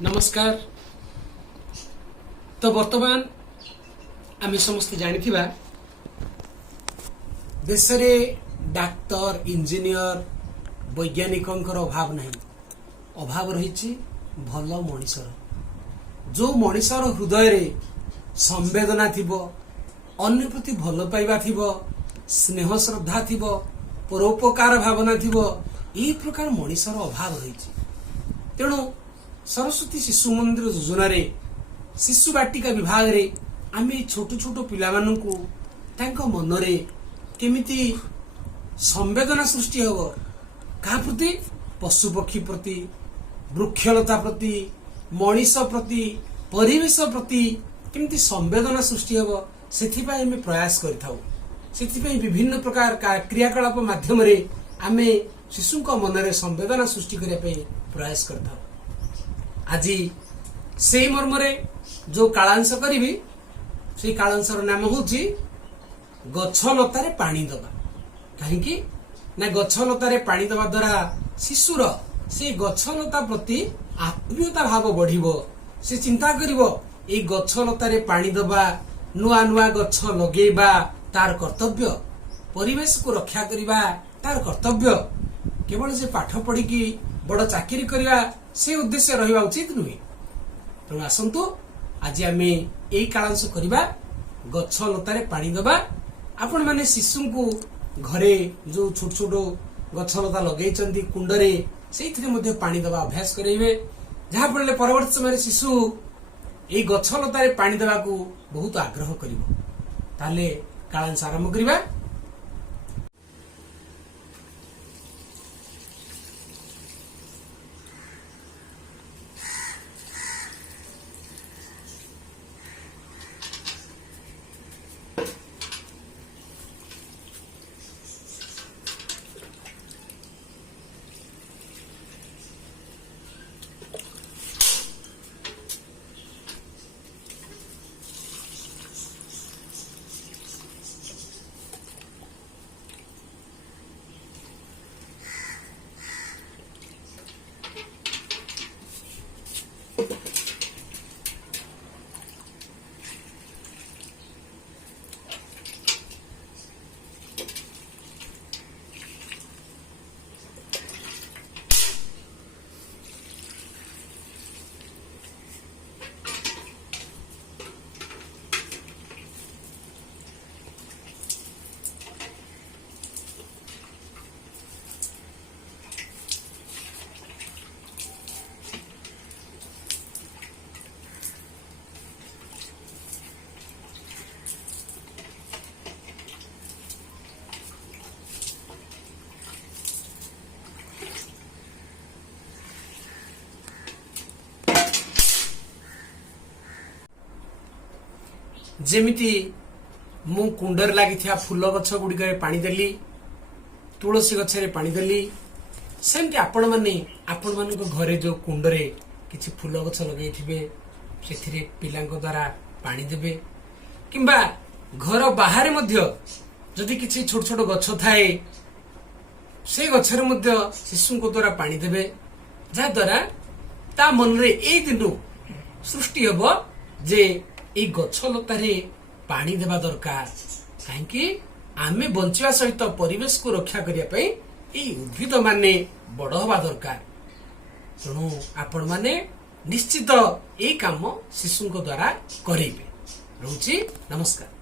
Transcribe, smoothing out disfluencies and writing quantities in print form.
नमस्कार। तो वर्तमान आम समस्त जानिथिबा देश रे डाक्तर इंजीनियर वैज्ञानिकंकर अभाव नहीं, अभाव रही भल मनिषर। जो मनिषर हृदय रे संवेदना थिबो, अन्य प्रति भल पाइबा थिबो, स्नेह श्रद्धा थिबो, परोपकार भावना थिबो, ई प्रकार मनिषर अभाव रही। तेणु सरस्वती शिशु मंदिर योजना रे शिशु बाटिका विभाग रे आमे छोट छोट पिला माननकु तांको मन रे केमिति संवेदना सृष्टि हो, का प्रति, पशु पक्षी प्रति, वृक्षलता प्रति, मनीष प्रति, परिवेश प्रति केमिति संवेदना सृष्टि हो, सेथिपाई आमे प्रयास करिथाउ। सेथिपाई विभिन्न प्रकार क्रियाकलाप माध्यम रे आमे शिशुक मन रे संवेदना सृष्टि करिया पे प्रयास करथाउ। आज से मर्म रे जो कालांश करी से कालांशर नाम होची गछलतारे पानी दबा। कहीं ना गछलतारे पानी दबा द्वारा शिशुर से गछलता प्रति आत्मीयता भाव बढ़िबो। से चिंता करिवो ए गछलतारे पानी दबा, नुआ नुआ गछ लगेबा तार कर्तव्य, परिवेश को रक्षा करिबा तार कर्तव्य। केवल से पाठ पढ़ी की बड़ चाकरी करिबा से उद्देश्य रहिबा उचित नुहे। तेणु आसंतु आज आम यही कालांश करवा, गछ लतारे पानी दबा। आपण माने शिशु को घरे जो छोट छोट गछ लता लगे कुंडरे से पानी दबा अभ्यास करेंगे, जहाँ फल परवर्ती समय शिशु यही गछ लतारे पानी दबा को बहुत आग्रह करिवो। ताले कालांश आरंभ करवा। जेमिति मु कुंडर लगी फूल गछ गुड़िक पानी देली, तुलसी गछरे पानी देली, सेमती आपण माने आपण मानक घरे जो कुंडरे किछि फूल गछ लगे थिबे सेथिरे पिलांक द्वारा पानी देबे, किंबा घर बाहर मध्य जदि किछि छोट छोट गछ थाए से गछरे मध्य शिशुक द्वारा पानी देबे, जा द्वारा ता मन रे ए दिनु सृष्टि हबो जे ए गछ लतारे पानी देवा दरकार। कहीं आमे बंचिवा सहित परिवेश को रक्षा करिया पे ए उद्भिद माने बड़ हवा दरकार। तेणु आपण माने निश्चित ए काम शिशुक द्वारा करेबे। रहूची नमस्कार।